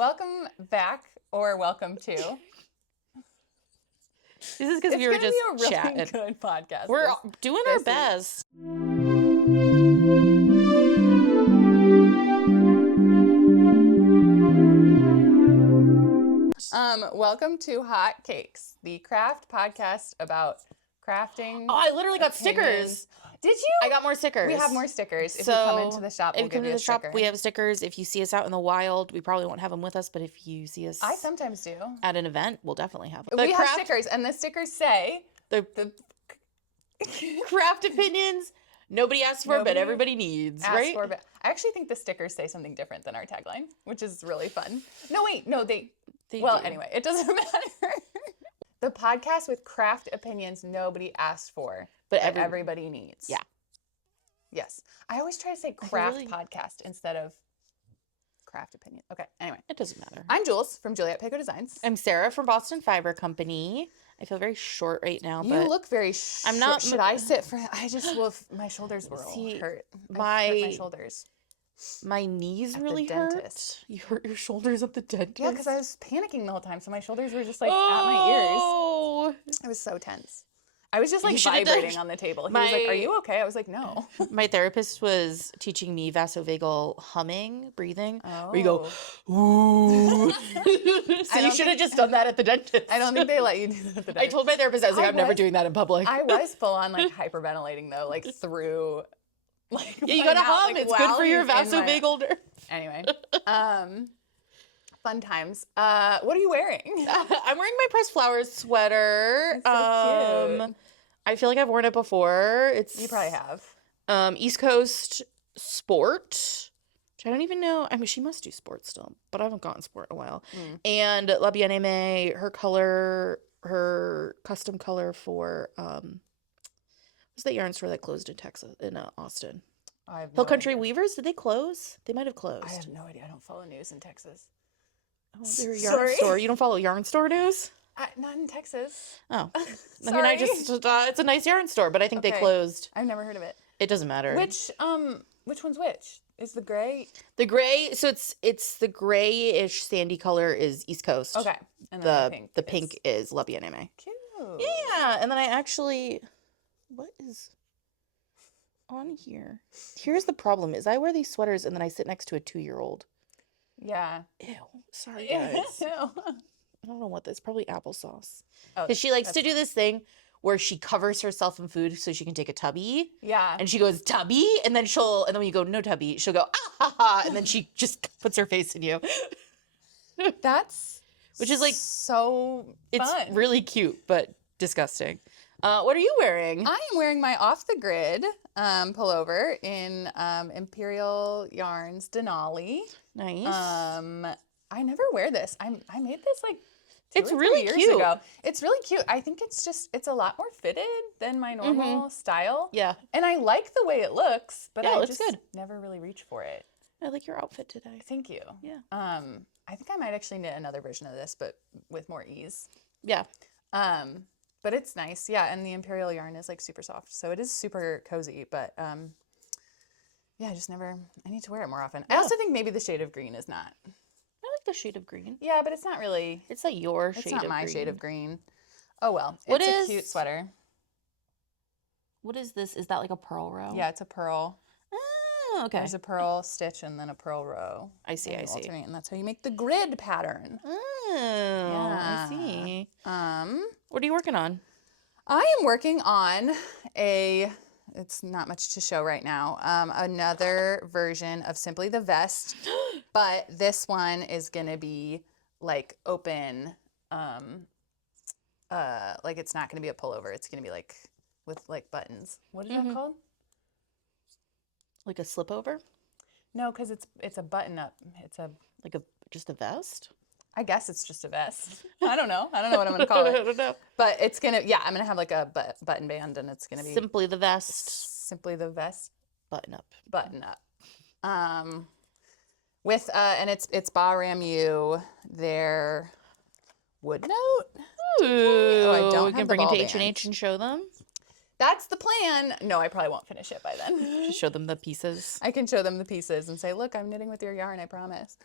Welcome back, or welcome to. This is because we were just It's gonna be a really chatting. good podcast. We're doing our best. Welcome to Hot Cakes, the craft podcast about crafting. Oh, I literally got opinions. stickers. Did you? I got more stickers. We have more stickers. If you come into the shop, we'll give you a sticker. We have stickers. If you see us out in the wild, we probably won't have them with us, but if you see us I sometimes do. at an event, we'll definitely have them. We have stickers, and the stickers say the craft opinions nobody asks for, but everybody needs, right? I actually think the stickers say something different than our tagline, which is really fun. No, wait, no, they well, do. Anyway, it doesn't matter. The podcast with craft opinions nobody asked for, but everybody needs. Yeah. Yes. I always try to say craft podcast instead of craft opinion. Okay, anyway. It doesn't matter. I'm Jules from Juliette Pécaut Designs. I'm Sara from Boston Fiber Company. I feel very short right now, but you look very short. I'm not. Should I sit for? I just my shoulders were all hurt. I hurt my shoulders. My knees really hurt. You hurt your shoulders at the dentist? Yeah, because I was panicking the whole time, so my shoulders were just like at my ears. I was so tense. I was just like vibrating on the table. He was like, "Are you okay?" I was like, "No." My therapist was teaching me vasovagal humming, breathing, where you go, ooh. So you should have just done that at the dentist. I don't think they let you do that at the dentist. I told my therapist, I was like, I'm never doing that in public. I was full on like hyperventilating though, like through. Like, yeah, you gotta hum. It's good for your vasovagal nerve. Anyway, fun times. What are you wearing? I'm wearing my Pressed Flowers sweater. It's so cute. I feel like I've worn it before. You probably have. East Coast Sport. Which I don't even know. I mean, she must do sport still, but I haven't gotten sport in a while. And La Bien-Aimée, her color, her custom color for what's that yarn store that closed in Texas, in Austin? Hill Country Weavers. Did they close? They might have closed. I have no idea. I don't follow news in Texas. Oh, they're a yarn store. You don't follow yarn store news? Not in Texas. Oh, I mean, I just it's a nice yarn store, but I think they closed. I've never heard of it. It doesn't matter. Which one's which? Is the gray? The gray, so it's the grayish sandy color is East Coast. Okay. And then the pink is La Bien-Aimée. Cute. Yeah, and then I actually, what is on here? Here's the problem: is I wear these sweaters and then I sit next to a 2-year-old. Yeah. Ew. Sorry, guys. Ew. I don't know what this. Probably applesauce. Oh, because she likes to do this thing where she covers herself in food so she can take a tubby. Yeah. And she goes, tubby? And then when you go, no tubby, she'll go, ah ha ha. And then she just puts her face in you. Which is like so fun. It's really cute, but disgusting. What are you wearing? I am wearing my Off the Grid pullover in Imperial Yarns Denali. Nice. I never wear this. I made this like it's really cute. Ago. It's really cute. I think it's a lot more fitted than my normal style. Yeah. And I like the way it looks, but I just never really reach for it. I like your outfit today. Thank you. Yeah. I think I might actually knit another version of this, but with more ease. Yeah. But it's nice. Yeah, and the Imperial yarn is like super soft. So it is super cozy, but yeah, I need to wear it more often. Yeah. I also think maybe the shade of green is not. I like the shade of green. Yeah, but it's not really. It's like your shade of green. It's not my shade of green. Oh, well. It's a cute sweater. What is this? Is that like a purl row? Yeah, it's a purl. Oh, okay. There's a purl stitch and then a purl row. I see. Alternate, and that's how you make the grid pattern. Oh, yeah. I see. What are you working on? I am working on it's not much to show right now, another version of Simply the Vest, but this one is going to be like open, like it's not going to be a pullover. It's going to be like with like buttons. What is that called? Like a slip over? No, because it's a button up. It's just a vest? I guess it's just a vest. I don't know what I'm going to call it. I don't know. But it's going to, I'm going to have like a button band and it's going to be. Simply the Vest. Simply the Vest. Button up. With, and it's Bahramu, their Woodnote. Ooh, I don't we can bring it to H&H and show them. That's the plan. No, I probably won't finish it by then. Just show them the pieces. I can show them the pieces and say, look, I'm knitting with your yarn, I promise.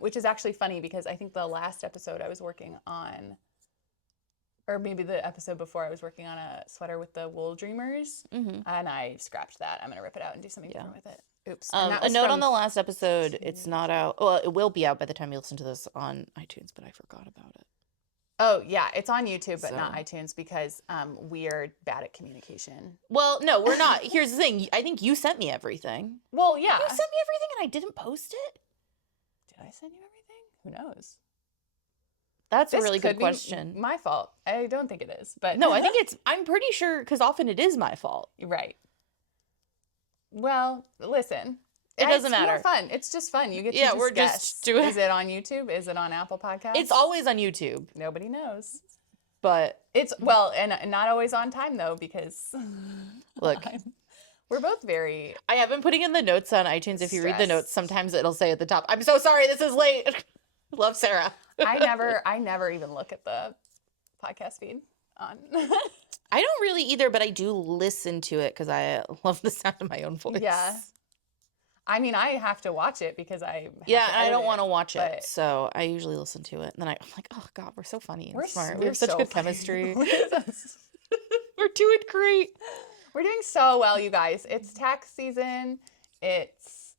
which is actually funny because I think the last episode I was working on, or maybe the episode before, I was working on a sweater with the wool dreamers, and I scrapped that. I'm going to rip it out and do something different with it. Oops. A note on the last episode, it's not out. Well, it will be out by the time you listen to this on iTunes, but I forgot about it. Oh, yeah. It's on YouTube, but not iTunes because we are bad at communication. Well, no, we're not. Here's the thing. I think you sent me everything. Well, yeah. You sent me everything and I didn't post it? Did I send you everything? Who knows? That's a really good question. My fault. I don't think it is, but no, I think I'm pretty sure because often it is my fault. Right. Well, listen. It doesn't matter. It's more fun. It's just fun. You get to just we're guess. Just doing. Is it on YouTube? Is it on Apple Podcasts? It's always on YouTube. Nobody knows. But it's and not always on time though because look, we're both very. I have been putting in the notes on iTunes. If you read the notes, sometimes it'll say at the top, "I'm so sorry, this is late." Love, Sarah. I never even look at the podcast feed on. I don't really either, but I do listen to it because I love the sound of my own voice. Yeah. I mean, I have to watch it because I I don't want to watch it, so I usually listen to it, and then I'm like, oh god, we're so funny and smart. We have such good chemistry. We're doing great. We're doing so well, you guys. It's tax season. It's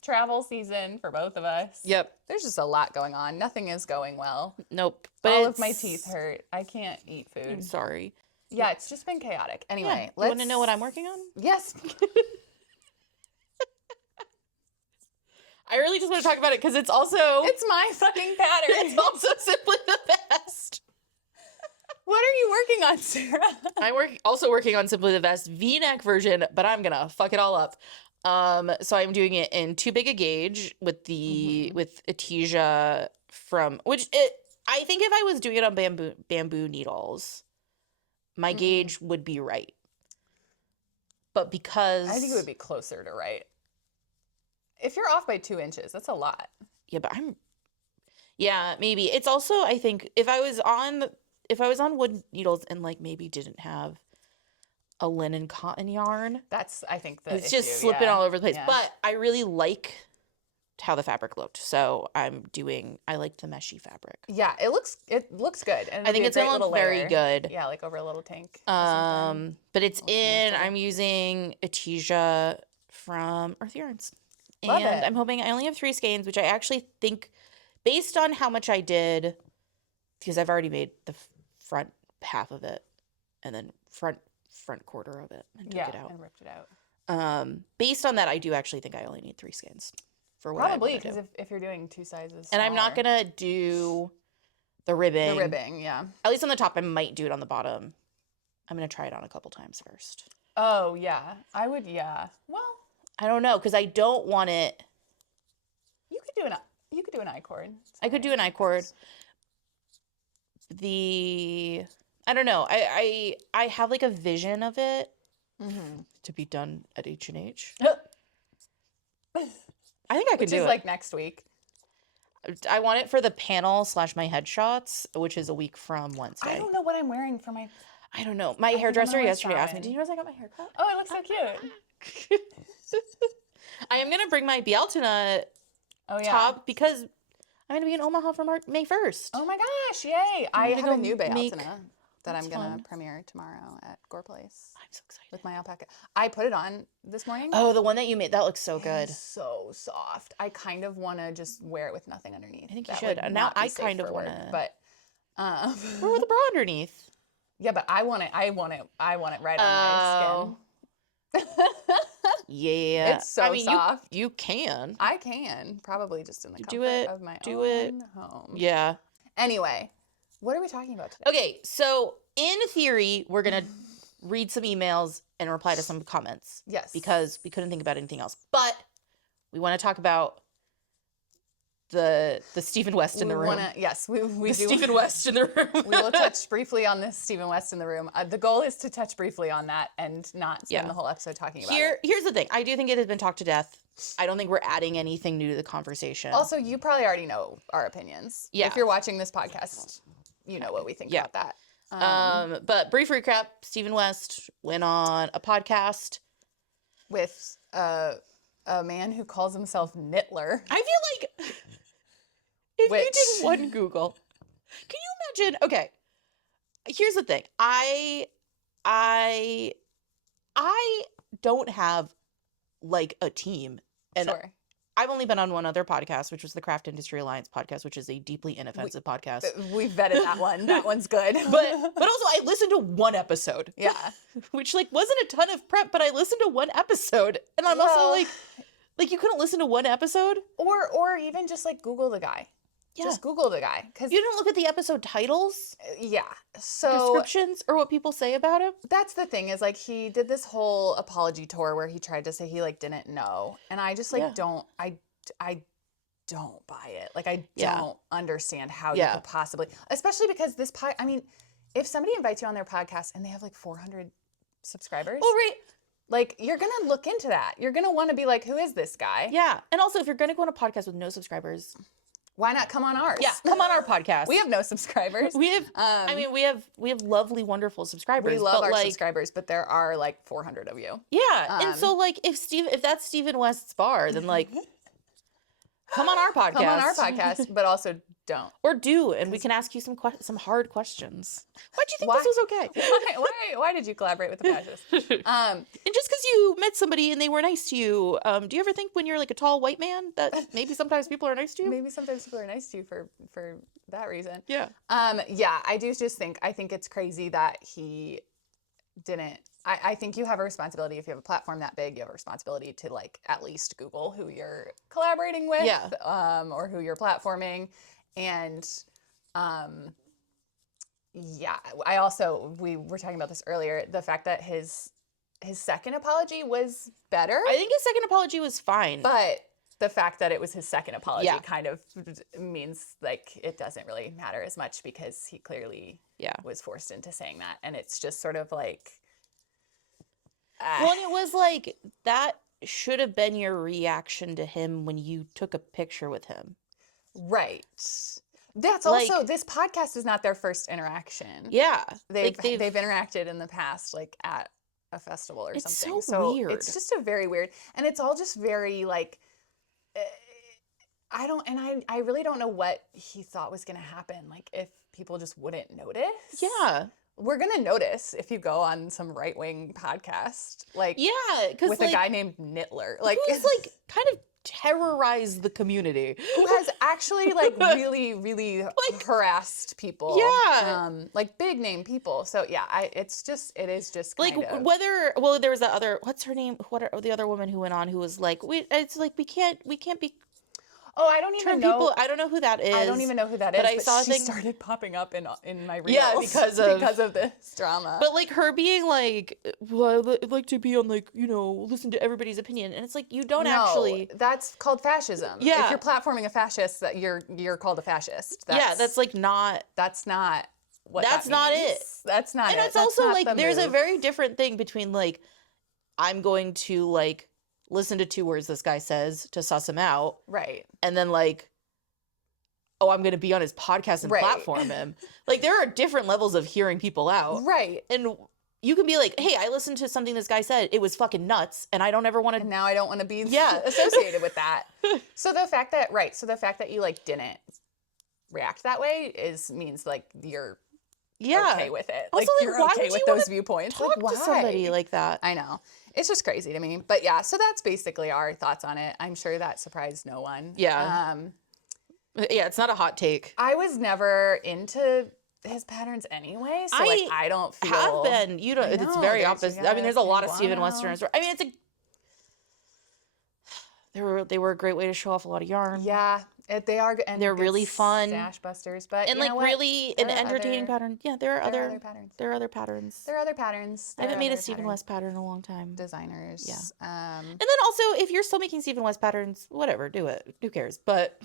travel season for both of us. Yep. There's just a lot going on. Nothing is going well. Nope. But all of my teeth hurt. I can't eat food. I'm sorry. Yeah, it's just been chaotic. Anyway, you want to know what I'm working on? Yes. I really just want to talk about it because it's also... It's my fucking pattern. It's also simply the best. What are you working on, Sarah? I'm also working on Simply the Best V-neck version, but I'm going to fuck it all up. So I'm doing it in too big a gauge with the with Etesia from I think if I was doing it on bamboo needles, my gauge would be right. But because I think it would be closer to right. If you're off by 2 inches, that's a lot. Yeah, but maybe. It's also, I think if I was on wood needles and like maybe didn't have a linen cotton yarn. That's, I think, it's just slipping all over the place. Yeah. But I really like how the fabric looked, so I liked the meshy fabric. Yeah, it looks good. And I think it's gonna look very good. Yeah, like over a little tank. But it's I'm using Etesia from Urth Yarns, Love it. I'm hoping I only have 3 skeins, which I actually think, based on how much I did, because I've already made the front half of it, and then front quarter of it and took it out and ripped it out. Based on that, I do actually think I only need 3 skeins for what probably because if you're doing 2 sizes and I'm not gonna do the ribbing. Yeah, at least on the top. I might do it on the bottom. I'm gonna try it on a couple times first. Oh yeah, I would. Yeah, well, I don't know because I don't want it. You could do an I-cord. I could do an I-cord. I don't know. I have like a vision of it to be done at H&H. I think I could do it. Which is like next week. I want it for the panel / my headshots, which is a week from Wednesday. I don't know what I'm wearing for my... I don't know. My hairdresser yesterday asked me, did you notice I got my hair cut? Oh, it looks so cute. I am going to bring my Bialtona top because I'm going to be in Omaha for May 1st. Oh my gosh, yay. I have a new Bialtona that I'm going to premiere tomorrow at Gore Place. I'm so excited. With my alpaca. I put it on this morning. Oh, the one that you made. That looks so good. It's so soft. I kind of want to just wear it with nothing underneath. I think you should. And now I kind of want to. But or with a bra underneath. Yeah, but I want it right on my skin. Yeah. It's so soft. You can. I can. Probably just in the comfort of my own home. Yeah. Anyway, what are we talking about today? Okay, so in theory, we're going to read some emails and reply to some comments. Yes. Because we couldn't think about anything else. But we want to talk about the Stephen West in the room. We do. Stephen West in the room. We will touch briefly on this Stephen West in the room. The goal is to touch briefly on that and not spend the whole episode talking about it. Here's the thing. I do think it has been talked to death. I don't think we're adding anything new to the conversation. Also, you probably already know our opinions. Yeah. If you're watching this podcast, you know what we think about that. But brief recap, Stephen West went on a podcast with a man who calls himself Nittler. I feel like if you did one Google, can you imagine? Okay, here's the thing. I don't have like a team, and Sure. I've only been on one other podcast, which was the Craft Industry Alliance podcast, which is a deeply inoffensive podcast. We've vetted that one. That one's good. But also I listened to one episode. Yeah. Which like wasn't a ton of prep, but I listened to one episode. And I'm also like you couldn't listen to one episode? Or even just like Google the guy. Yeah. Just Google the guy. You didn't look at the episode titles? Yeah. So descriptions or what people say about him? That's the thing is like he did this whole apology tour where he tried to say he like didn't know. And I just like don't buy it. Like I don't understand how you could possibly, especially because this I mean, if somebody invites you on their podcast and they have like 400 subscribers. Oh, right. Like, you're going to look into that. You're going to want to be like, who is this guy? Yeah. And also, if you're going to go on a podcast with no subscribers, why not come on ours? Yeah, come on our podcast. We have no subscribers. We have, we have lovely, wonderful subscribers. We love our subscribers, but there are like 400 of you. Yeah. And so, like, if that's Stephen West's bar, then like, come on our podcast. Come on our podcast, but also don't. Or do, and we can ask you some hard questions. Why'd you think this was okay? Why did you collaborate with the fascists? And just because you met somebody and they were nice to you, do you ever think when you're like a tall white man that maybe sometimes people are nice to you? Maybe sometimes people are nice to you for that reason. Yeah. Yeah, I do just think, I think it's crazy that he didn't. I think you have a responsibility. If you have a platform that big, you have a responsibility to like at least Google who you're collaborating with, or who you're platforming. And yeah, I also, we were talking about this earlier, the fact that his second apology was better. I think his second apology was fine. But the fact that it was his second apology kind of means like it doesn't really matter as much because he clearly was forced into saying that. And it's just sort of like... Well, and it was like, that should have been your reaction to him when you took a picture with him. Right. That's like, also, this podcast is not their first interaction. Yeah. They've interacted in the past, like at a festival or something. It's so weird. It's just a very weird, and it's all just very like, I really don't know what he thought was going to happen. Like if people just wouldn't notice. Yeah. We're going to notice if you go on some right-wing podcast, like, with like, a guy named Nittler. Like, who's like kind of terrorized the community. Who has actually like really, really like, harassed people. Yeah. Like big name people. So yeah, it is just like kind of... there was that other, what's her name? The other woman who went on who was like, we can't be... Oh, I don't even know. I don't know who that is. I don't even know who that is. But I saw she started popping up in my reels. Yeah, because of this drama. But like her being like, well, I'd like to be on like, listen to everybody's opinion, and it's like you don't actually. That's called fascism. Yeah. If you're platforming a fascist, that you're called a fascist. That's like not. That's not what. That's not it. That's not it. And it's also like there's a very different thing between like, I'm going to like listen to 2 words this guy says to suss him out. Right. And then like, oh, I'm going to be on his podcast and platform him. Like there are different levels of hearing people out. Right. And you can be like, hey, I listened to something this guy said. It was fucking nuts. And I don't ever want to. And now I don't want to be associated with that. So the fact that you like didn't react that way means like you're okay with it. Also, like you're okay with those viewpoints. Talk to somebody like that. I know. It's just crazy to me. But yeah, so that's basically our thoughts on it. I'm sure that surprised no one. Yeah. Yeah, it's not a hot take. I was never into his patterns anyway, so I don't feel... have been. You don't. It's very opposite. I mean, there's a lot of Stephen Westerners. I mean, they were a great way to show off a lot of yarn. Yeah. They are, and they're really fun, stash busters, but and like really an entertaining pattern. Yeah, there are other patterns. There are other patterns. I haven't made a Stephen West pattern in a long time. Designers, yeah. And then also, if you're still making Stephen West patterns, whatever, do it. Who cares? But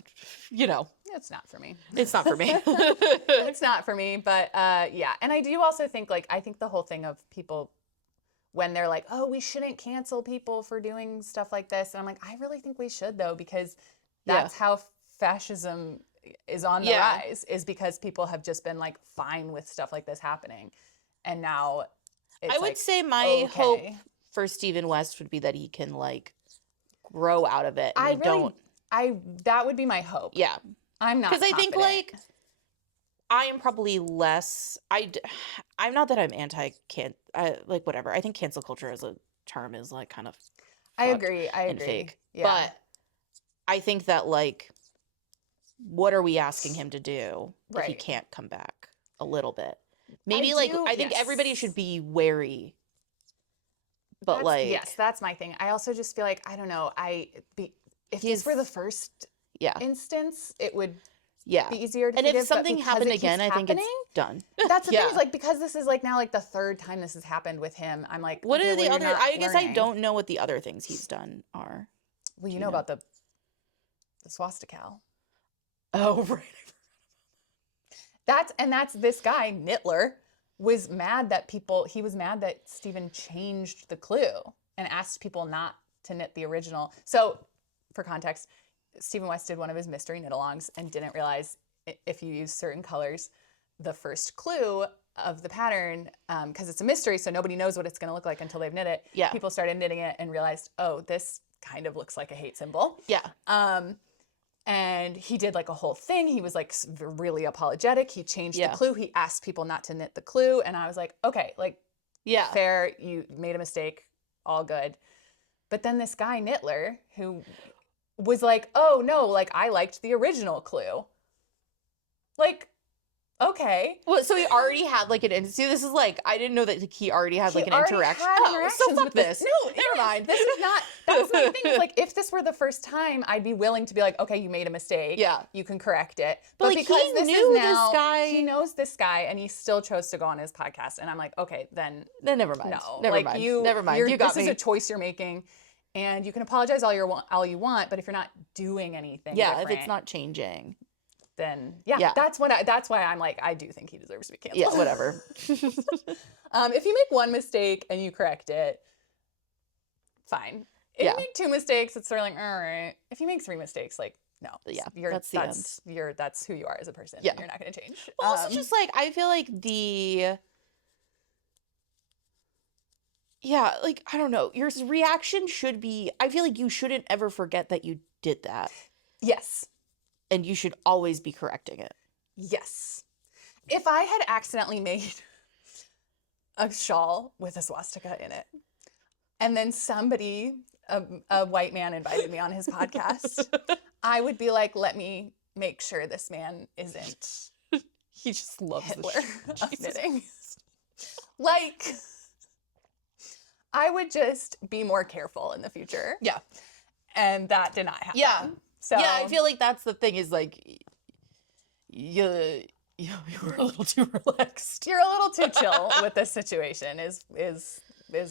it's not for me. It's not for me. It's not for me. But yeah, and I do also think I think the whole thing of people when they're like, oh, we shouldn't cancel people for doing stuff like this, and I'm like, I really think we should though, because that's how fascism is on the rise, is because people have just been like fine with stuff like this happening, and now it's I would say my hope for Stephen West would be that he can like grow out of it. And that would be my hope. Yeah. I'm not Because I think, confident. like, I am probably less, I'm not that I'm like, whatever. I think cancel culture as a term is, like, kind of I fucked agree. and fake. Yeah. But I think that, like, what are we asking him to do if he can't come back a little bit? Maybe, I think everybody should be wary. But, yes, that's my thing. I also just feel like, I don't know, if this were the first instance, it would be easier to and forgive, if something happened again, I think it's done. That's the thing, is, like, because this is, like, now, like, the third time this has happened with him, I'm like, what are the other, I guess learning. I don't know what the other things he's done are. Well, you know about the swastika. Oh, right. That's this guy, Nittler, was mad that Stephen changed the clue and asked people not to knit the original. So, for context, Stephen West did one of his mystery knit-alongs and didn't realize if you use certain colors, the first clue of the pattern, because it's a mystery, so nobody knows what it's going to look like until they've knit it. Yeah. People started knitting it and realized, oh, this kind of looks like a hate symbol. Yeah. And he did, like, a whole thing. He was, like, really apologetic. He changed the clue. He asked people not to knit the clue. And I was like, okay, like, fair. You made a mistake. All good. But then this guy, Nittler, who was like, oh, no, like, I liked the original clue. Like, okay. Well, so he already had, like, see, this is, like, I didn't know that, like, he already had, like, an interaction. So fuck this. No, never mind. This is not, that's my thing. It's like, if this were the first time, I'd be willing to be like, okay, you made a mistake. Yeah. You can correct it. But like, because he knew this guy. He knows this guy, and he still chose to go on his podcast. And I'm like, okay, then never mind. No. Never like, mind. Never mind. You got this me. is a choice you're making. And you can apologize all you want, but if you're not doing anything different, if it's not changing, then that's why I'm like, I do think he deserves to be canceled. Yeah, whatever. If you make one mistake and you correct it, fine. If you make two mistakes, it's sort of like, all right. If you make three mistakes, like, no. Yeah, that's the end. That's who you are as a person. Yeah. You're not going to change. Well, also just, like, I feel like like, I don't know. Your reaction should be, I feel like you shouldn't ever forget that you did that. Yes. And you should always be correcting it. Yes. If I had accidentally made a shawl with a swastika in it, and then somebody, a white man, invited me on his podcast, I would be like, let me make sure this man isn't he just loves Hitler of knitting. Like, I would just be more careful in the future. Yeah. And that did not happen. Yeah. So, yeah, I feel like that's the thing is, like, you were a little too relaxed. You're a little too chill with this situation is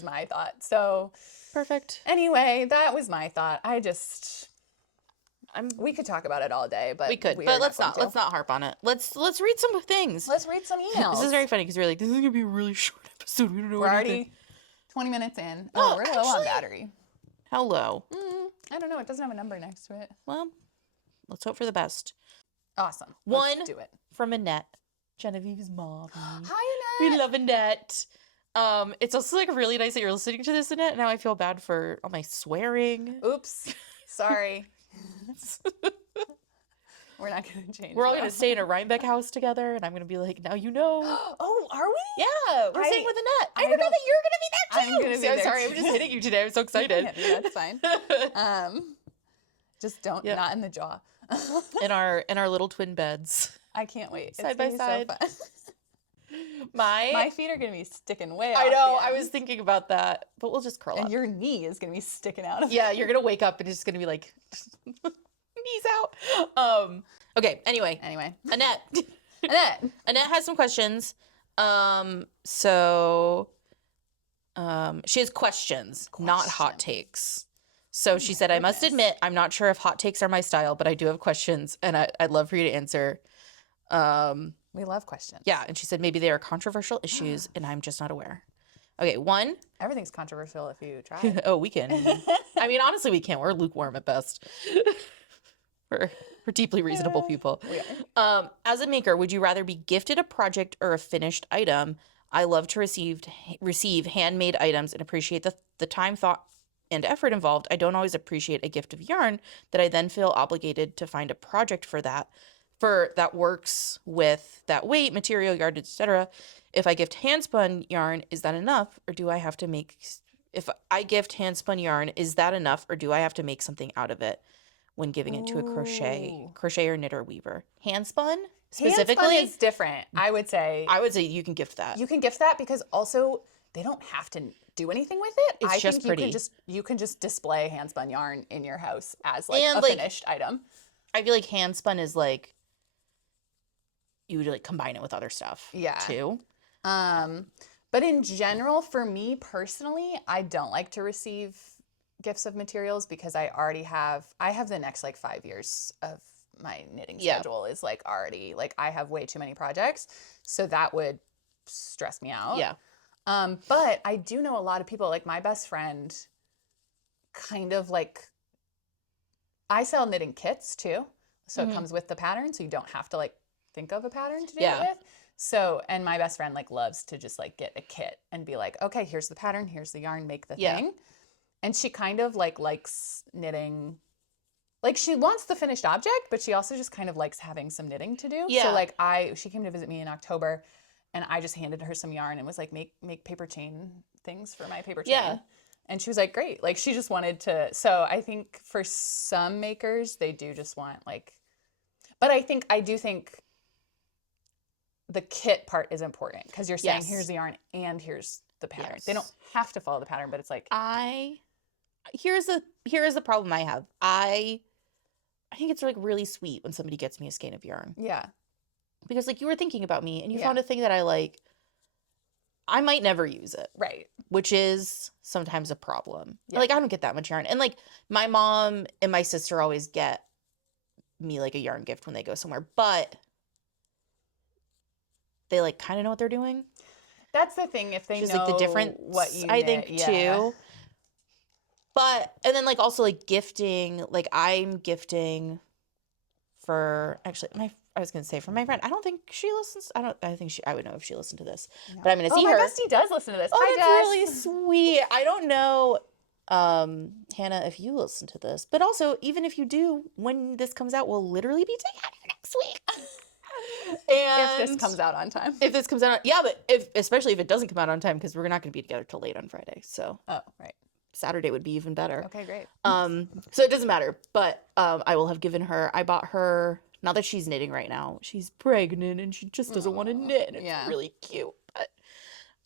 my thought. So perfect. Anyway, that was my thought. We could talk about it all day, but we could. But let's not harp on it. Let's read some things. Let's read some emails. This is very funny because we're like, this is gonna be a really short episode. We don't know. We're already 20 minutes in. Oh, we're low on battery. How low? I don't know. It doesn't have a number next to it. Well, let's hope for the best. Awesome. Let's do it. From Annette, Genevieve's mom. Hi, Annette. We love Annette. It's also, like, really nice that you're listening to this, Annette. Now I feel bad for all my swearing. Oops. Sorry. We're not going to change. We're all going to stay in a Rhinebeck house together, and I'm going to be like, now you know. Oh, are we? Yeah, we're staying with Annette. I forgot that you're going to be there too. I'm going to be there. Sorry, I'm just hitting you today. I'm so excited. That's fine. Just not in the jaw. in our little twin beds. I can't wait. Side by side. So fun. My feet are going to be sticking way out. I know. I was thinking about that, but we'll just curl up. And your knee is going to be sticking out. Yeah, you're going to wake up and it's just going to be like, knees out. Okay, anyway. Annette. Annette has some questions. She has questions, not hot takes. So she said, I must admit, I'm not sure if hot takes are my style, but I do have questions, and I'd love for you to answer. We love questions. Yeah, and she said maybe they are controversial issues, and I'm just not aware. Okay, one. Everything's controversial if you try. Oh, we can. I mean, honestly, we can't. We're lukewarm at best. We're deeply reasonable people. We are. As a maker, would you rather be gifted a project or a finished item? I love to receive handmade items and appreciate the time, thought, and effort involved, I don't always appreciate a gift of yarn that I then feel obligated to find a project for that works with that weight, material, yard, etc. If I gift hand-spun yarn, is that enough, or do I have to make if I gift hand-spun yarn, is that enough, or do I have to make something out of it when giving it to a crocheter, knitter, weaver? Hand-spun specifically? Hand-spun is different, I would say. I would say you can gift that. You can gift that because also they don't have to do anything with it. It's just pretty. You can just display hand-spun yarn in your house as like And, a finished item. I feel like hand-spun is like you would like combine it with other stuff too. But in general, for me personally, I don't like to receive gifts of materials because I have the next like 5 years of my knitting schedule is like already like I have way too many projects. So that would stress me out. Yeah. But I do know a lot of people, like my best friend kind of like, I sell knitting kits too. So it comes with the pattern. So you don't have to like think of a pattern to do it with. So, and my best friend like loves to just like get a kit and be like, okay, here's the pattern, here's the yarn, make the thing. And she kind of like likes knitting. Like she wants the finished object, but she also just kind of likes having some knitting to do. So like she came to visit me in October and I just handed her some yarn and was like, make paper chain things for my paper chain. Yeah. And she was like, great. Like she just wanted to, so I think for some makers, they do just want like, but I do think the kit part is important because you're saying here's the yarn and here's the pattern. Yes. They don't have to follow the pattern, but it's like here's the problem I have. I think it's like really sweet when somebody gets me a skein of yarn. Yeah. Because like you were thinking about me and you found a thing that I like. I might never use it. Right. Which is sometimes a problem. Yeah. Like I don't get that much yarn. And like my mom and my sister always get me like a yarn gift when they go somewhere, but they like kind of know what they're doing. That's the thing. If they know like the difference, what you I knit, think too. But and then like also like gifting, like I'm gifting for actually I was gonna say for my friend. I don't think she listens. I would know if she listened to this, but I'm gonna see her. My bestie does listen to this. Oh, Hi, that's really sweet. I don't know, Hannah, if you listen to this, but also even if you do, when this comes out, we'll literally be together next week. And if this comes out on time. If this comes out, but especially if it doesn't come out on time, because we're not going to be together till late on Friday. So right. Saturday would be even better. Okay, great. So it doesn't matter. But I will have given her. I bought her. Not that she's knitting right now. She's pregnant and she just doesn't want to knit. And it's really cute. But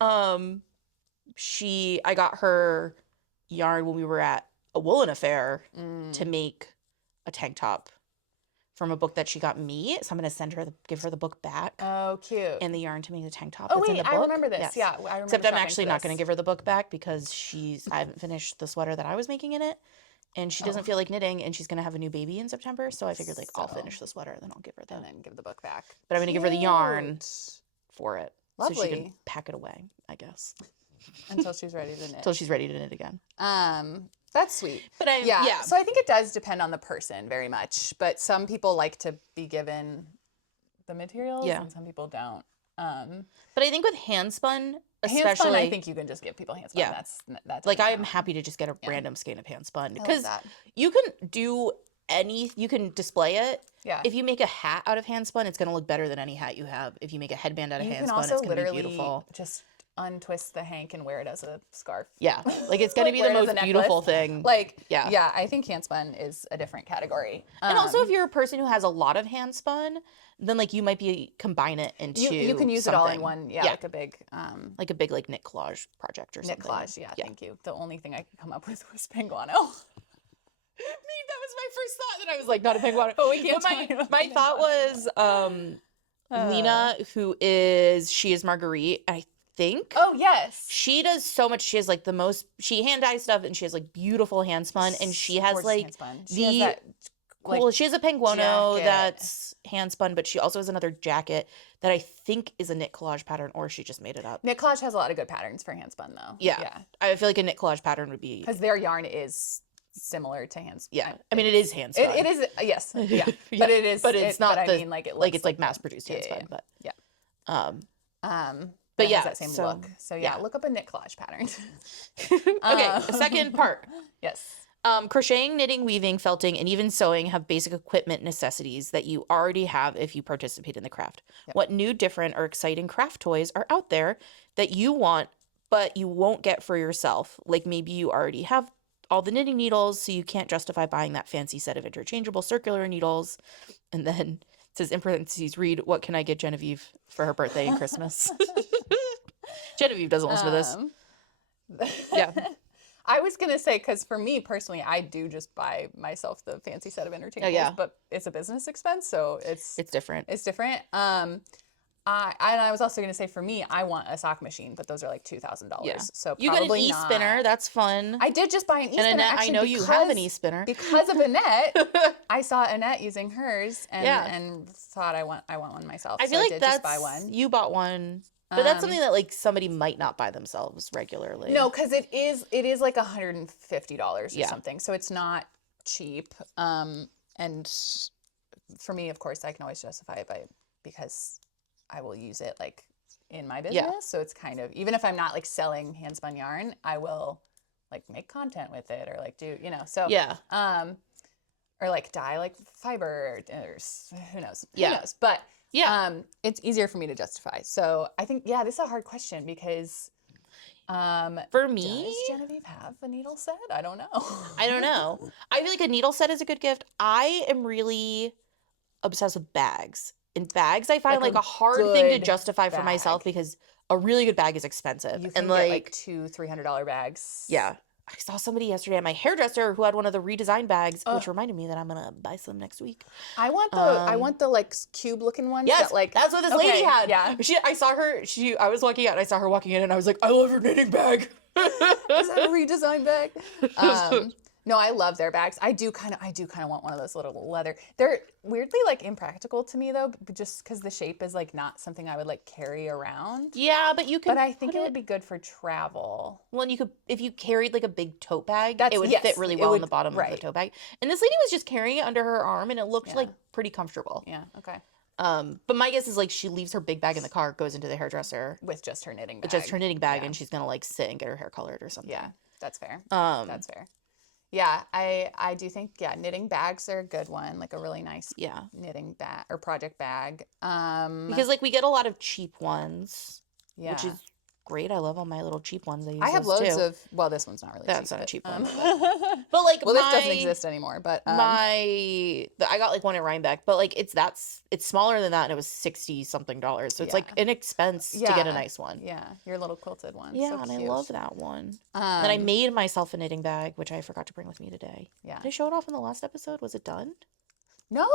I got her yarn when we were at a woolen affair to make a tank top from a book that she got me. So I'm going to give her the book back. Oh, cute. And the yarn to make the tank top. Oh, that's wait, in the book. I remember this. Yes. Yeah, I remember. Except I'm actually not going to give her the book back because I haven't finished the sweater that I was making in it. And she doesn't feel like knitting, and she's going to have a new baby in September. So I figured, like, I'll finish the sweater, and then I'll give her and then give the book back. But I'm going to give her the yarn for it. Lovely. So she can pack it away, I guess. Until she's ready to knit. Until she's ready to knit again. That's sweet. But So I think it does depend on the person very much. But some people like to be given the materials, and some people don't. But I think with handspun, especially, handspun, I think you can just give people handspun. Yeah. That's like I'm happy to just get a random skein of handspun because that. you can do you can display it. Yeah. If you make a hat out of handspun, it's going to look better than any hat you have. If you make a headband out of handspun, it's going to be beautiful. Just untwist the hank and wear it as a scarf. Yeah, like it's going to be the most beautiful thing. Like, yeah, I think handspun is a different category. And also, if you're a person who has a lot of handspun, then like you might combine it into you can use something. it all in one. Yeah, like a big knit collage project or something. Knit collage. Yeah, thank you. The only thing I could come up with was penguano. That was my first thought. That I was like, not a penguano. But we can't. My thought was Lena, she is Marguerite. I think. Oh yes. She does so much. She has like she hand dyes stuff, and she has like beautiful handspun, and she has gorgeous like cool. She has a penguano that's handspun, but she also has another jacket that I think is a knit collage pattern, or she just made it up. Knit collage has a lot of good patterns for handspun, though. Yeah. I feel like a knit collage pattern would be because their yarn is similar to handspun. Yeah, I mean it is handspun. It is, yes, yeah, but it is. But it's not. I mean, like it looks like it's like mass produced handspun. But yeah. But has that same look. So yeah, look up a knit collage pattern. Okay, second part. Yes. Crocheting, knitting, weaving, felting, and even sewing have basic equipment necessities that you already have if you participate in the craft. Yep. What new, different, or exciting craft toys are out there that you want, but you won't get for yourself? Like maybe you already have all the knitting needles, so you can't justify buying that fancy set of interchangeable circular needles. And then it says in parentheses, read, what can I get Genevieve for her birthday and Christmas? Genevieve doesn't listen to this. Yeah. I was going to say, because for me personally, I do just buy myself the fancy set of interchangeables, but it's a business expense, so it's different. It's different. I was also going to say, for me, I want a sock machine, but those are like $2,000. Yeah. So you got an e-spinner. That's fun. I did just buy an e-spinner. And Annette, I know you have an e-spinner. Because of Annette, I saw Annette using hers and thought I want one myself. I feel like I did just buy one. You bought one. But that's something that like somebody might not buy themselves regularly. No, because it is like $150 or something. So it's not cheap. And for me, of course, I can always justify it because I will use it like in my business. Yeah. So it's kind of, even if I'm not like selling hand spun yarn, I will like make content with it or like do, so or like dye like fiber or who knows. Who knows? But it's easier for me to justify. So I think, this is a hard question because for me, does Genevieve have a needle set? I don't know. I don't know. I feel like a needle set is a good gift. I am really obsessed with bags. And bags, I find like a hard thing to justify for myself because a really good bag is expensive. You can get like $200-$300 bags. Yeah. I saw somebody yesterday at my hairdresser who had one of the redesigned bags, which reminded me that I'm gonna buy some next week. I want the like cube looking ones. Yes, that, that's what this lady had. Yeah, I saw her. I was walking out and I saw her walking in and I was like, I love her knitting bag. Is that a redesigned bag? No, I love their bags. I do kind of want one of those little leather. They're weirdly like impractical to me though, just because the shape is like not something I would like carry around. Yeah, but you could. But I think it would be good for travel. Well, and you could, if you carried like a big tote bag, it would fit really well in the bottom of the tote bag. And this lady was just carrying it under her arm, and it looked like pretty comfortable. Yeah. Okay. But my guess is like she leaves her big bag in the car, goes into the hairdresser with just her knitting bag. And she's gonna like sit and get her hair colored or something. Yeah, that's fair. That's fair. Yeah, I do think knitting bags are a good one, like a really nice knitting bag or project bag. Because like we get a lot of cheap ones, which is great. I love all my little cheap ones. I have loads of. Well, this one's not really. That's cheap, not a cheap one. But like, this doesn't exist anymore. But I got like one at Rhinebeck, but like it's smaller than that, and it was $60-something. So it's like an expense to get a nice one. Yeah, your little quilted one. Yeah, so and cute. I love that one. Then I made myself a knitting bag, which I forgot to bring with me today. Yeah, did I show it off in the last episode? Was it done? No.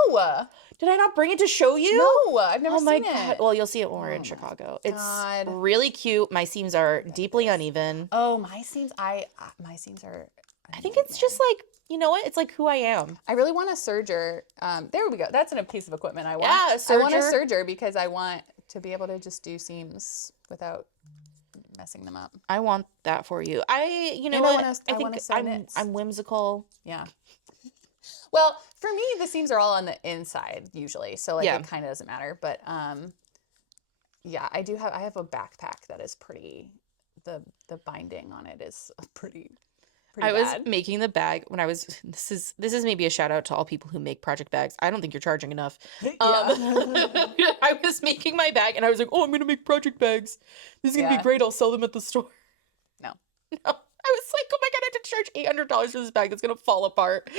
Did I not bring it to show you? No, I've never seen it. Well, you'll see it when we're in Chicago. It's really cute. My seams are deeply uneven. Oh, my seams are. I think it's just like, you know what? It's like who I am. I really want a serger. There we go. That's a piece of equipment I want. Yeah, a serger. I want a serger because I want to be able to just do seams without messing them up. I want that for you. I think I'm whimsical. Yeah. Well, for me, the seams are all on the inside usually, so like it kind of doesn't matter. But I have a backpack that is pretty. The binding on it is pretty I bad. Was making the bag when I was. This is maybe a shout out to all people who make project bags. I don't think you're charging enough. I was making my bag and I was like, oh, I'm gonna make project bags. This is gonna be great. I'll sell them at the store. No. I was like, oh my god, I have to charge $800 for this bag that's gonna fall apart.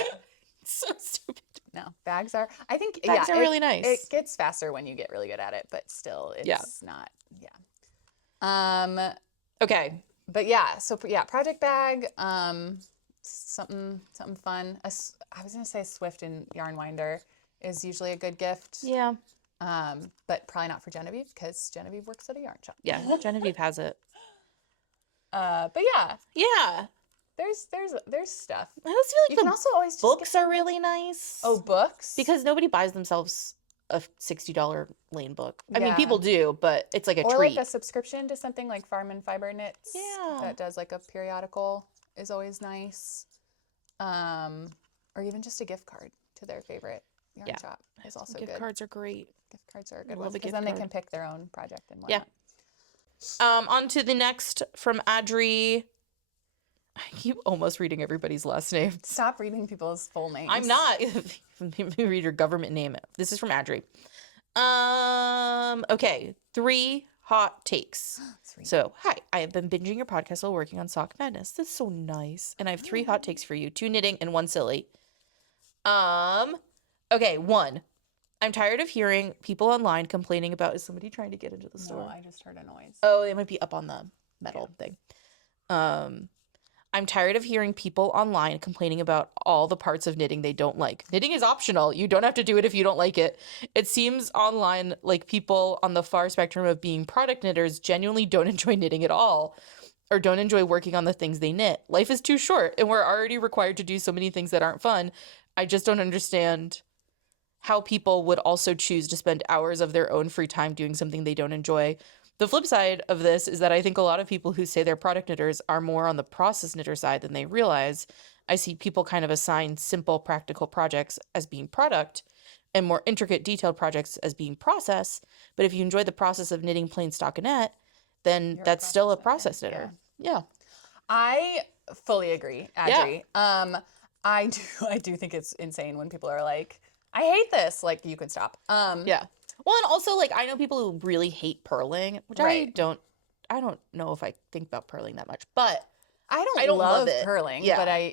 So stupid. No, bags are. I think bags are really nice. It gets faster when you get really good at it, but still, it's not. Yeah. Okay. But so project bag. Something fun. I was gonna say a Swift and yarn winder is usually a good gift. Yeah. But probably not for Genevieve because Genevieve works at a yarn shop. Yeah, Genevieve has it. But yeah. There's stuff. I always feel like you can also always books are really nice. Oh, books? Because nobody buys themselves a $60 Lane book. I mean, people do, but it's like a treat. Or like a subscription to something like Farm and Fiber Knits. Yeah. That does like a periodical is always nice. Or even just a gift card to their favorite yarn shop is also good. Gift cards are great. Gift cards are a good one because then they can pick their own project and whatnot. On to the next from Adri. I keep almost reading everybody's last name. Stop reading people's full names. I'm not. Let me read your government name. This is from Adri. Okay. 3 hot takes. Sweet. So, hi. I have been binging your podcast while working on Sock Madness. This is so nice. And I have 3 hot takes for you. 2 knitting and 1 silly. Okay. 1. I'm tired of hearing people online complaining about, is somebody trying to get into the store? No, I just heard a noise. Oh, they might be up on the metal thing. I'm tired of hearing people online complaining about all the parts of knitting they don't like. Knitting is optional. You don't have to do it if you don't like it. It seems online like people on the far spectrum of being product knitters genuinely don't enjoy knitting at all, or don't enjoy working on the things they knit. Life is too short, and we're already required to do so many things that aren't fun. I just don't understand how people would also choose to spend hours of their own free time doing something they don't enjoy. The flip side of this is that I think a lot of people who say they're product knitters are more on the process knitter side than they realize. I see people kind of assign simple, practical projects as being product and more intricate, detailed projects as being process. But if you enjoy the process of knitting plain stockinette, then that's still a process knitter. Yeah. I fully agree, Adri. Yeah. I do think it's insane when people are like, I hate this. Like, you could stop. Yeah. Well, and also, like, I know people who really hate purling, which I don't know if I think about purling that much, but I don't love it. Purling, yeah. But I'm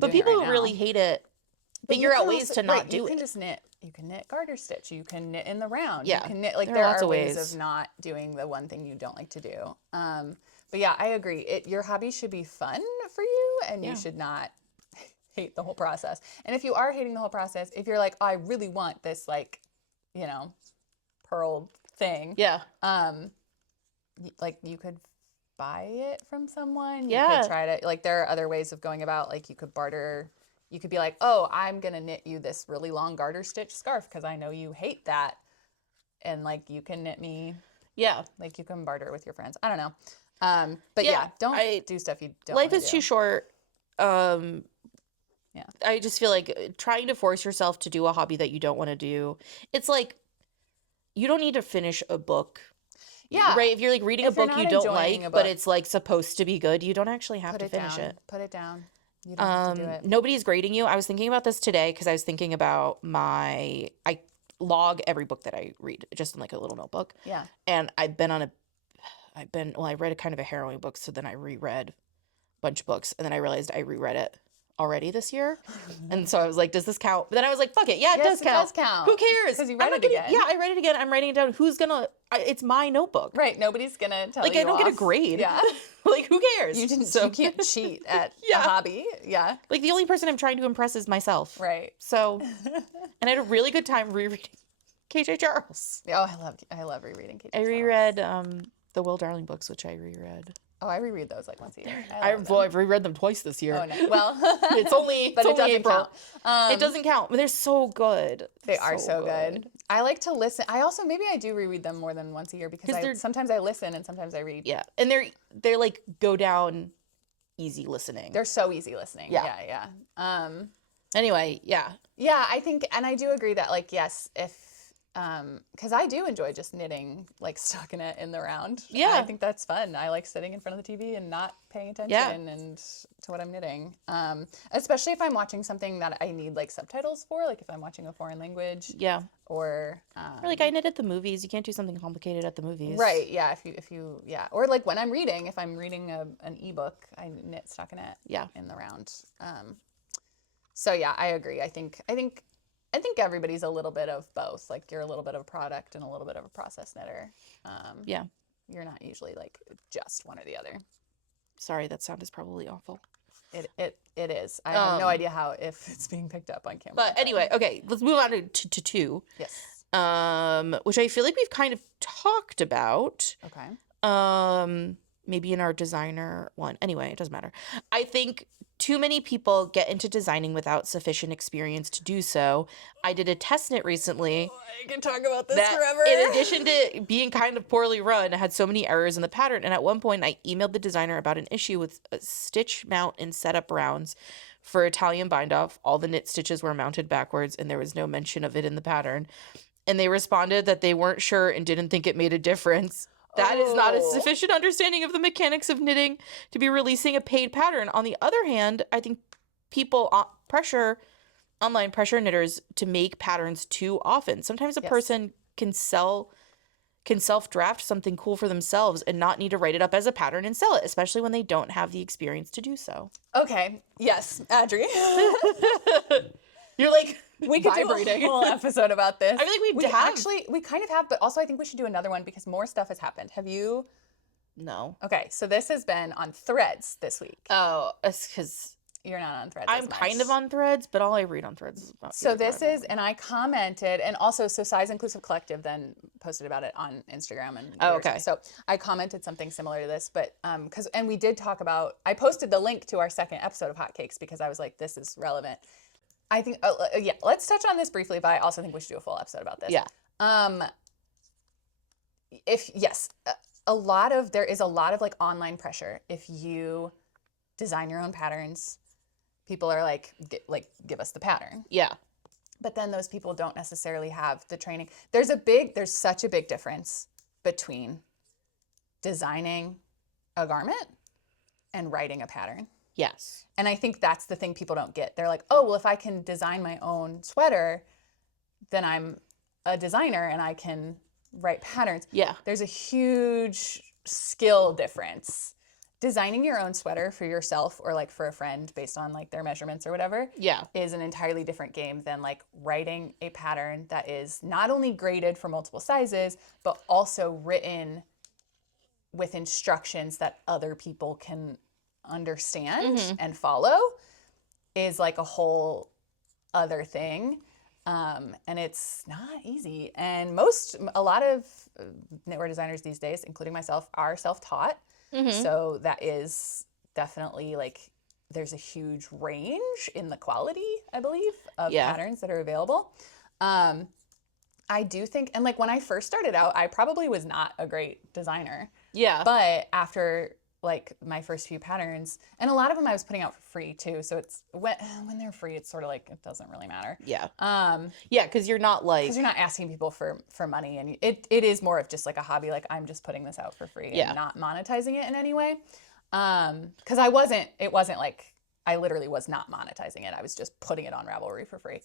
but doing people it right who now. really hate it figure out ways to not do it. You can just knit. You can knit garter stitch. You can knit in the round. Yeah. You can knit, like, there are ways of not doing the one thing you don't like to do. But yeah, I agree. Your hobby should be fun for you, and you should not hate the whole process. And if you are hating the whole process, if you're like, oh, I really want this, like, you know, pearl thing. Yeah. Like, you could buy it from someone. Yeah. You could try to, like, there are other ways of going about, like, you could barter. You could be like, oh, I'm going to knit you this really long garter stitch scarf because I know you hate that. And, like, you can knit me. Yeah. Like, you can barter with your friends. I don't know. But yeah, don't do stuff you don't Life is do. too short. Yeah. I just feel like trying to force yourself to do a hobby that you don't want to do. It's like, you don't need to finish a book. Yeah. Right? If you're like reading a book you don't like, but it's like supposed to be good, you don't actually have to finish it. Put it down. You don't have to do it. Nobody's grading you. I was thinking about this today because I was thinking about I log every book that I read just in like a little notebook. Yeah. And I read a kind of a harrowing book, so then I reread a bunch of books, and then I realized I reread it already this year. And so I was like, does this count? But then I was like, fuck it. Yeah, it does count. It does count. Who cares? Because you read it again. Yeah, I read it again. I'm writing it down. It's my notebook. Right. Nobody's going to tell you Like, I don't get a grade. Yeah. Like, who cares? You can't cheat at a hobby. Yeah. Like, the only person I'm trying to impress is myself. Right. So, and I had a really good time rereading KJ Charles. Oh, I love rereading KJ Charles. I reread the Will Darling books, which I reread. Oh, I reread those like once a year. I've reread them twice this year. Oh, no. Well, it's only April. Count. It doesn't count, but they're so good. They are so good. I like to listen. I also, maybe I do reread them more than once a year because sometimes I listen and sometimes I read. Yeah, and they're like go down easy listening. They're so easy listening. Yeah. Anyway, yeah. Yeah, I think, and I do agree that, like, yes, if because I do enjoy just knitting, like, stockinette in the round. Yeah. I think that's fun. I like sitting in front of the TV and not paying attention and to what I'm knitting. Especially if I'm watching something that I need, like, subtitles for, like if I'm watching a foreign language. Yeah. Or like I knit at the movies. You can't do something complicated at the movies. Right. Yeah. If you or like when I'm reading, if I'm reading an ebook, I knit stockinette. Yeah. In the round. So yeah, I agree. I think everybody's a little bit of both. Like, you're a little bit of a product and a little bit of a process knitter. Yeah. You're not usually like just one or the other. Sorry, that sound is probably awful. It is. I have no idea if it's being picked up on camera. But anyway, okay, let's move on to 2. Yes. Which I feel like we've kind of talked about. Okay. Maybe in our designer one. Anyway, it doesn't matter. I think too many people get into designing without sufficient experience to do so. I did a test knit recently. Oh, I can talk about this forever. In addition to being kind of poorly run, it had so many errors in the pattern. And at one point, I emailed the designer about an issue with a stitch mount and setup rounds for Italian bind off. All the knit stitches were mounted backwards, and there was no mention of it in the pattern. And they responded that they weren't sure and didn't think it made a difference. That is not a Oh. sufficient understanding of the mechanics of knitting to be releasing a paid pattern. On the other hand, I think people online pressure knitters to make patterns too often. Sometimes a person can self-draft something cool for themselves and not need to write it up as a pattern and sell it, especially when they don't have the experience to do so. Okay. Yes, Adri. You're like We could vibrating. do a whole episode about this. I feel like we have. Actually, we kind of have, but also I think we should do another one because more stuff has happened. Have you? No. Okay, so this has been on Threads this week. Oh, it's because you're not on Threads. I'm kind of on Threads, but all I read on Threads is about. So this is, and I commented, and also, so Size Inclusive Collective then posted about it on Instagram and. Okay. So I commented something similar to this, but and we did talk about. I posted the link to our second episode of Hotcakes because I was like, this is relevant. I think, let's touch on this briefly, but I also think we should do a full episode about this. Yeah. There is a lot of like online pressure. If you design your own patterns, people are like, give us the pattern. Yeah. But then those people don't necessarily have the training. There's such a big difference between designing a garment and writing a pattern. Yes. And I think that's the thing people don't get. They're like, oh, well, if I can design my own sweater, then I'm a designer and I can write patterns. Yeah. There's a huge skill difference. Designing your own sweater for yourself or like for a friend based on like their measurements or whatever is an entirely different game than like writing a pattern that is not only graded for multiple sizes, but also written with instructions that other people can understand and follow is like a whole other thing. And it's not easy. And a lot of knitwear designers these days, including myself, are self-taught. So that is definitely like, there's a huge range in the quality, I believe, of patterns that are available. I do think, and like when I first started out, I probably was not a great designer. Yeah. But after like my first few patterns, and a lot of them I was putting out for free too. So it's when they're free, it's sort of like, it doesn't really matter. Yeah. Yeah, because you're not asking people for money, and it is more of just like a hobby. Like I'm just putting this out for free and not monetizing it in any way. Because it wasn't like I literally was not monetizing it. I was just putting it on Ravelry for free.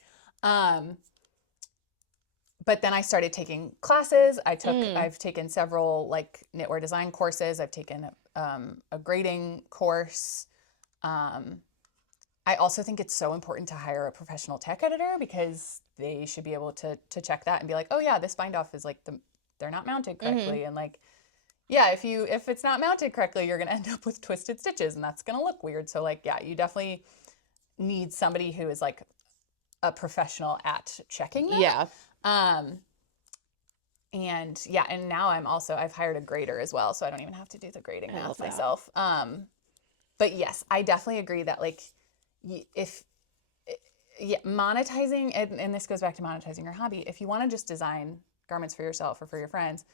But then I started taking classes. I've taken several like knitwear design courses. I've taken a grading course. I also think it's so important to hire a professional tech editor because they should be able to check that and be like, oh yeah, this bind off is like they're not mounted correctly. And like, yeah, if it's not mounted correctly, you're gonna end up with twisted stitches and that's gonna look weird. So like, yeah, you definitely need somebody who is like a professional at checking that. Yeah. And now I've hired a grader as well, so I don't even have to do the grading math myself. But yes, I definitely agree that like monetizing, and this goes back to monetizing your hobby. If you want to just design garments for yourself or for your friends,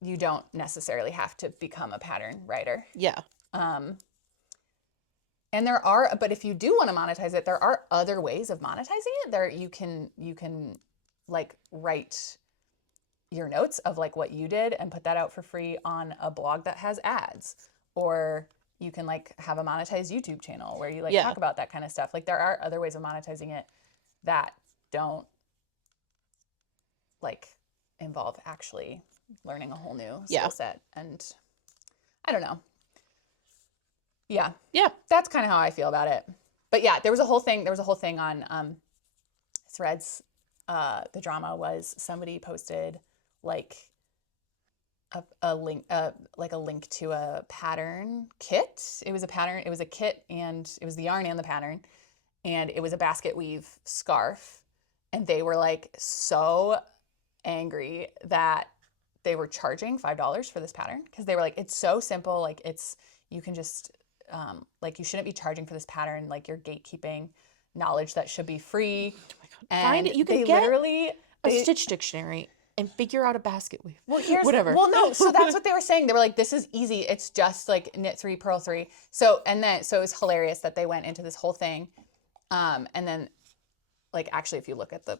you don't necessarily have to become a pattern writer. Yeah. And but if you do want to monetize it, there are other ways of monetizing it. You can like write your notes of like what you did and put that out for free on a blog that has ads, or you can like have a monetized YouTube channel where you like talk about that kind of stuff. Like there are other ways of monetizing it that don't like involve actually learning a whole new skill set. And I don't know. Yeah. That's kind of how I feel about it. But yeah, there was a whole thing on Threads. The drama was somebody posted like a link to a pattern kit. It was a kit, and it was the yarn and the pattern, and it was a basket weave scarf. And they were like so angry that they were charging $5 for this pattern because they were like, it's so simple. Like you can just like you shouldn't be charging for this pattern. Like you're gatekeeping knowledge that should be free. Oh my God. And find it. You can they get literally a stitch dictionary and figure out a basket weave. Well, whatever. Well, no. So that's what they were saying. They were like, "This is easy. It's just like knit 3, purl 3." So it was hilarious that they went into this whole thing, and then, like, actually, if you look at the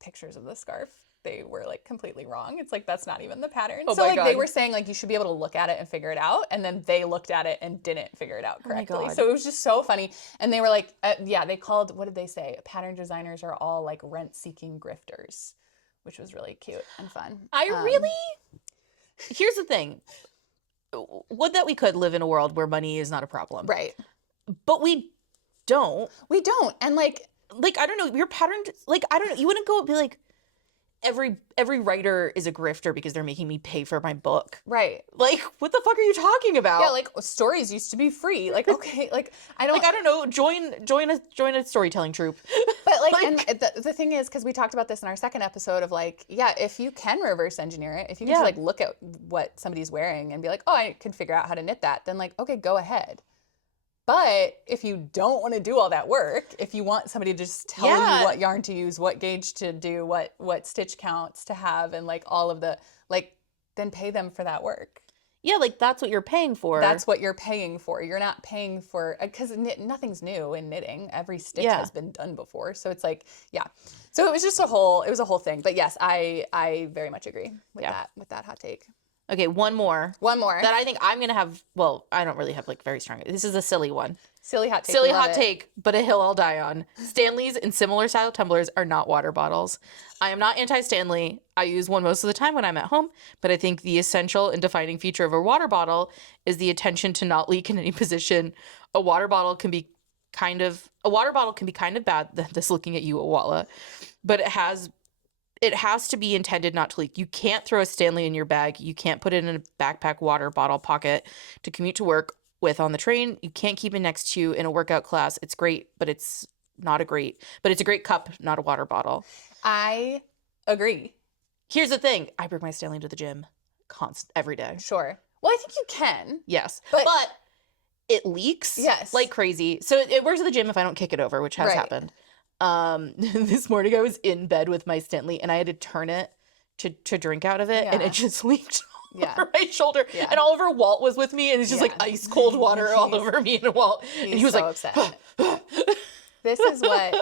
pictures of the scarf, they were like completely wrong. It's like, that's not even the pattern. Oh so my like God. they were saying like you should be able to look at it and figure it out, and then they looked at it and didn't figure it out Oh my correctly. God. So it was just so funny. And they were like, they called, what did they say? Pattern designers are all like rent-seeking grifters, which was really cute and fun. Here's the thing. Would that we could live in a world where money is not a problem. Right. But we don't. We don't. And like, I don't know, your pattern, like, I don't know, you wouldn't go and be like, every writer is a grifter because they're making me pay for my book. right. Like, what the fuck are you talking about? Yeah, like stories used to be free. Like, okay, like I don't know, join a storytelling troupe. But like, and the thing is, because we talked about this in our second episode of like, yeah, if you can reverse engineer it, if you can just like look at what somebody's wearing and be like, oh, I can figure out how to knit that, then like, okay, go ahead. But if you don't want to do all that work, if you want somebody to just tell you what yarn to use, what gauge to do, what stitch counts to have, and like all of the, like, then pay them for that work. Yeah, like that's what you're paying for. That's what you're paying for. You're not paying for, because nothing's new in knitting. Every stitch has been done before. So it's like, yeah. So it was just a whole thing. But yes, I very much agree with that hot take. Okay, one more. That I think I'm going to have, well, I don't really have like very strong. This is a silly one. Silly hot take. Silly hot take, but a hill I'll die on. Stanleys and similar style tumblers are not water bottles. I am not anti-Stanley. I use one most of the time when I'm at home, but I think the essential and defining feature of a water bottle is the attention to not leak in any position. A water bottle can be kind of bad. This looking at you, Awala, but it has to be intended not to leak. You can't throw a Stanley in your bag. You can't put it in a backpack water bottle pocket to commute to work with on the train. You can't keep it next to you in a workout class. It's great, but it's a great cup, not a water bottle. I agree. Here's the thing. I bring my Stanley to the gym every day. Sure. Well, I think you can. Yes. But it leaks like crazy. So it works at the gym if I don't kick it over, which has happened. This morning I was in bed with my Stanley and I had to turn it to drink out of it and it just leaked over my shoulder. Yeah. And Oliver Walt was with me and it's just like ice cold water all over me and Walt. And he was so like upset. This is what,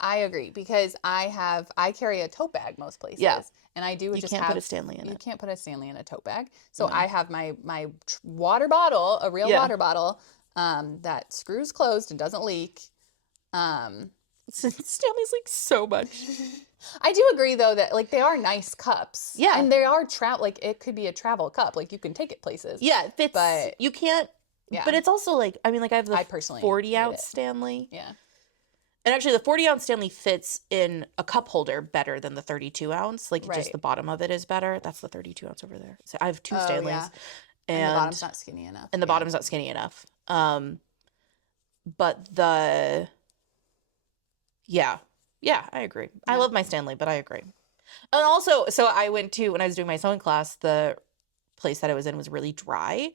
I agree, because I carry a tote bag most places. Yeah. And I do just put a Stanley in it. You can't put a Stanley in a tote bag. So I have my water bottle, a real water bottle, that screws closed and doesn't leak. Stanley's like so much. I do agree though that like they are nice cups. Yeah. And they are like it could be a travel cup. Like you can take it places. Yeah, it fits. But you can't. Yeah. But it's also like, I mean, like I have the 40-ounce Stanley. Yeah. And actually the 40-ounce Stanley fits in a cup holder better than the 32-ounce. Like just the bottom of it is better. That's the 32-ounce over there. So I have two Stanleys. Yeah. And the bottom's not skinny enough. And the bottom's not skinny enough. But yeah, I agree. Yeah. I love my Stanley, but I agree. And also, so I went to, when I was doing my sewing class, the place that I was in was really dry.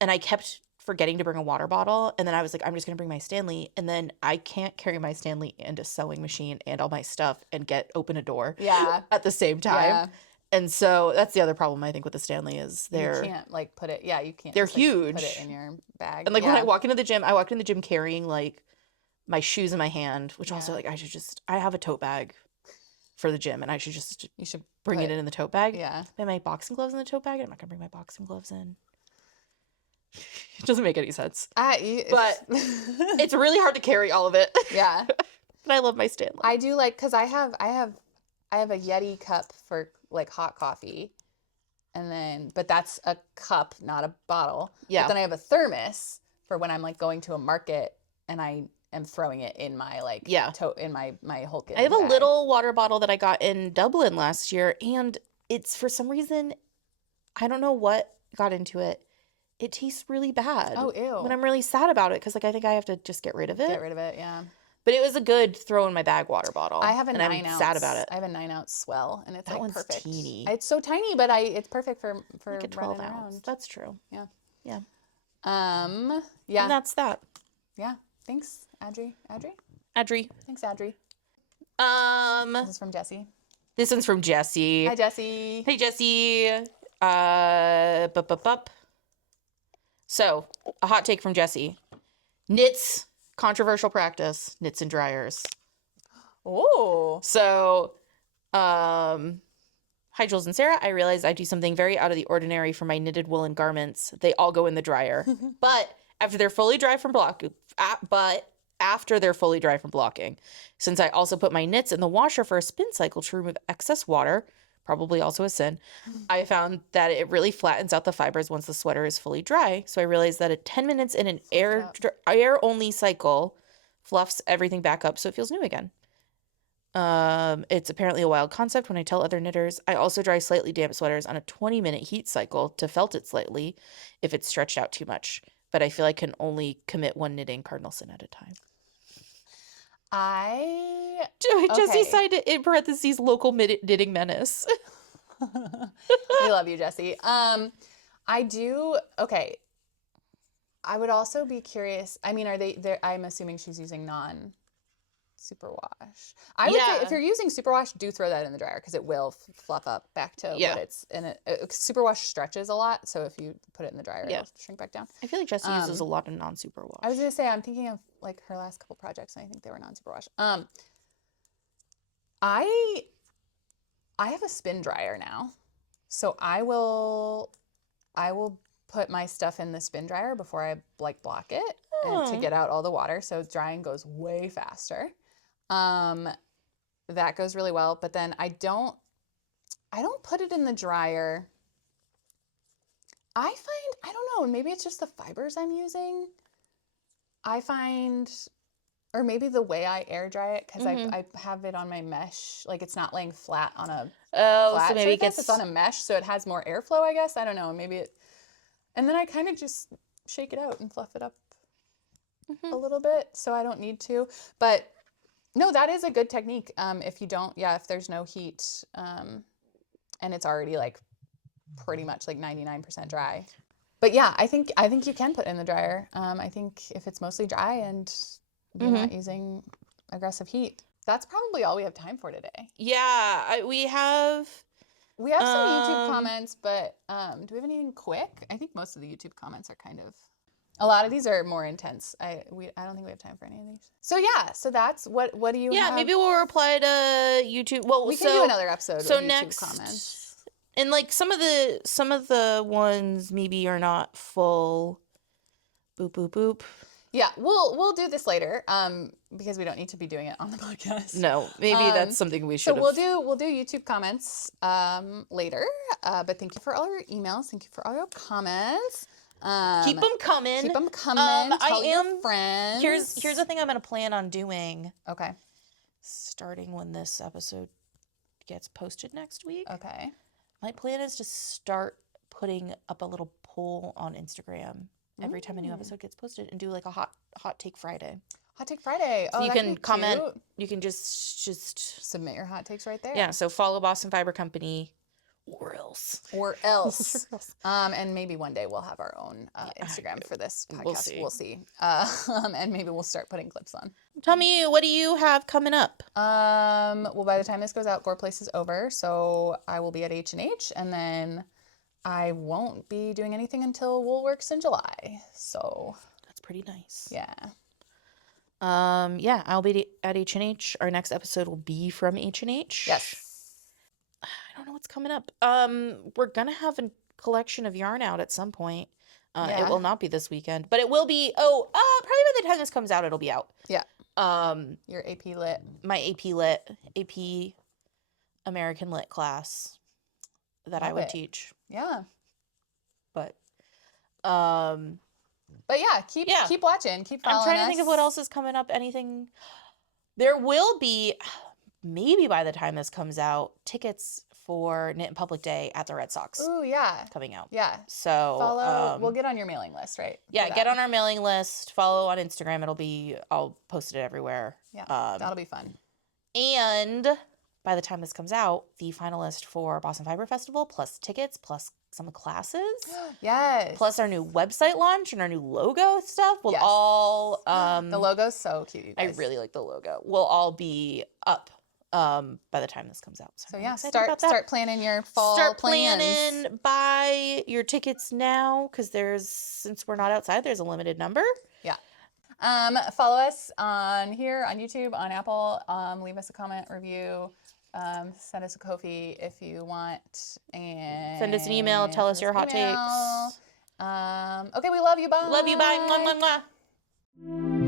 And I kept forgetting to bring a water bottle. And then I was like, I'm just going to bring my Stanley. And then I can't carry my Stanley and a sewing machine and all my stuff and open a door at the same time. Yeah. And so that's the other problem I think with the Stanley is you can't like put it, you can't. They're just, huge. Put it in your bag. And like when I walk into the gym, carrying like my shoes in my hand, which also like I have a tote bag for the gym and you should bring it in the tote bag. Yeah. I have my boxing gloves in the tote bag and I'm not going to bring my boxing gloves in. It doesn't make any sense. But it's really hard to carry all of it. Yeah. But I love my Stanley. I do like, cause I have a Yeti cup for like hot coffee. And then, but that's a cup, not a bottle. Yeah. But then I have a thermos for when I'm like going to a market and I am throwing it in my like in my Hulk. I have a little water bottle that I got in Dublin last year, and it's for some reason, I don't know what got into it. It tastes really bad. Oh, ew. But I'm really sad about it because like I think I have to just get rid of it. Get rid of it, yeah. But it was a good throw in my bag water bottle. I have a 9-ounce. I'm sad about it. I have a 9-ounce Swell, and it's that like one's perfect. Teeny. It's so tiny, but it's perfect for like a 12 ounce. Around. That's true. Yeah. Yeah. Yeah. And that's that. Yeah. Thanks, Adri. Thanks, Adri. This is from Jessie. This one's from Jessie. Hi, Jessie. Hey, Jessie. So, a hot take from Jessie. Knits, controversial practice, knits and dryers. Oh. So, Hi, Jules and Sarah. I realize I do something very out of the ordinary for my knitted woolen garments. They all go in the dryer. But after they're fully dry from blocking, since I also put my knits in the washer for a spin cycle to remove excess water, probably also a sin, I found that it really flattens out the fibers once the sweater is fully dry. So I realized that 10 minutes in an air-only cycle fluffs everything back up so it feels new again. It's apparently a wild concept when I tell other knitters. I also dry slightly damp sweaters on a 20-minute heat cycle to felt it slightly if it's stretched out too much. But I feel I can only commit one knitting cardinal sin at a time. Jesse cited in parentheses local knitting menace. We love you, Jessie. I do. Okay. I would also be curious. I mean, I'm assuming she's using non-superwash. I would say if you're using superwash, do throw that in the dryer because it will fluff up back to what it's in it. Superwash stretches a lot, so if you put it in the dryer, it'll shrink back down. I feel like Jessie uses a lot of non-superwash. I was gonna say I'm thinking of like her last couple projects, and I think they were non-superwash. I have a spin dryer now, so I will put my stuff in the spin dryer before I like block it and to get out all the water. So drying goes way faster. That goes really well. But then I don't put it in the dryer. I don't know, maybe it's just the fibers I'm using. I find, or maybe the way I air dry it, because I have it on my mesh, like it's not laying flat on a flat so maybe surface. It's on a mesh, so it has more airflow, I guess. I don't know, maybe it. And then I kind of just shake it out and fluff it up a little bit, so I don't need to. But no, that is a good technique. If you don't, if there's no heat, and it's already like pretty much like 99% dry. But yeah, I think you can put it in the dryer. I think if it's mostly dry and you're not using aggressive heat, that's probably all we have time for today. Yeah, we have some YouTube comments, but do we have anything quick? I think most of the YouTube comments are kind of. A lot of these are more intense. I don't think we have time for any of these. So so that's what do you have? Yeah, maybe we'll reply to YouTube. Well, we can do another episode so of YouTube next, comments. And like some of the ones maybe are not full. Boop boop boop. Yeah, we'll do this later. Because we don't need to be doing it on the podcast. No, maybe that's something we should. So we'll do YouTube comments later. But thank you for all your emails. Thank you for all your comments. Keep them coming. Keep them coming. Tell your friends. Here's the thing I'm gonna plan on doing. Okay. Starting when this episode gets posted next week. Okay. My plan is to start putting up a little poll on Instagram every time a new episode gets posted and do like a hot take Friday. Hot take Friday. So you can comment. Cute. You can just submit your hot takes right there. Yeah. So follow Boston Fiber Company. Or else. And maybe one day we'll have our own Instagram for this podcast. We'll see. And maybe we'll start putting clips on. Tell me, what do you have coming up? Well, by the time this goes out, Gore Place is over, so I will be at H&H, and then I won't be doing anything until Woolworks in July. So that's pretty nice. Yeah. I'll be at H&H. Our next episode will be from H&H. Yes. I don't know what's coming up. We're gonna have a collection of yarn out at some point. It will not be this weekend, but it will be. Probably by the time this comes out, it'll be out. Yeah. Your AP Lit. My AP American Lit class that I would teach. Yeah. But yeah, keep watching, keep following. I'm trying to think of what else is coming up. Anything? There will be. Maybe by the time this comes out, tickets for Knit in Public Day at the Red Sox. Ooh, yeah. Coming out. Yeah. So follow. We'll get on your mailing list, right? Yeah, get on our mailing list. Follow on Instagram. I'll post it everywhere. Yeah, that'll be fun. And by the time this comes out, the finalist for Boston Fiber Festival, plus tickets, plus some classes. Yes. Plus our new website launch and our new logo stuff will all... the logo's so cute, you guys. I really like the logo. Will all be up by the time this comes out. So yeah, start planning your fall plans. Start planning, buy your tickets now, because since we're not outside, there's a limited number. Yeah. Follow us on here, on YouTube, on Apple. Leave us a comment, review. Send us a Ko-fi if you want. And send us an email. Tell us your hot takes. Okay, we love you. Bye. Love you. Bye. Mwah, mwah, mwah.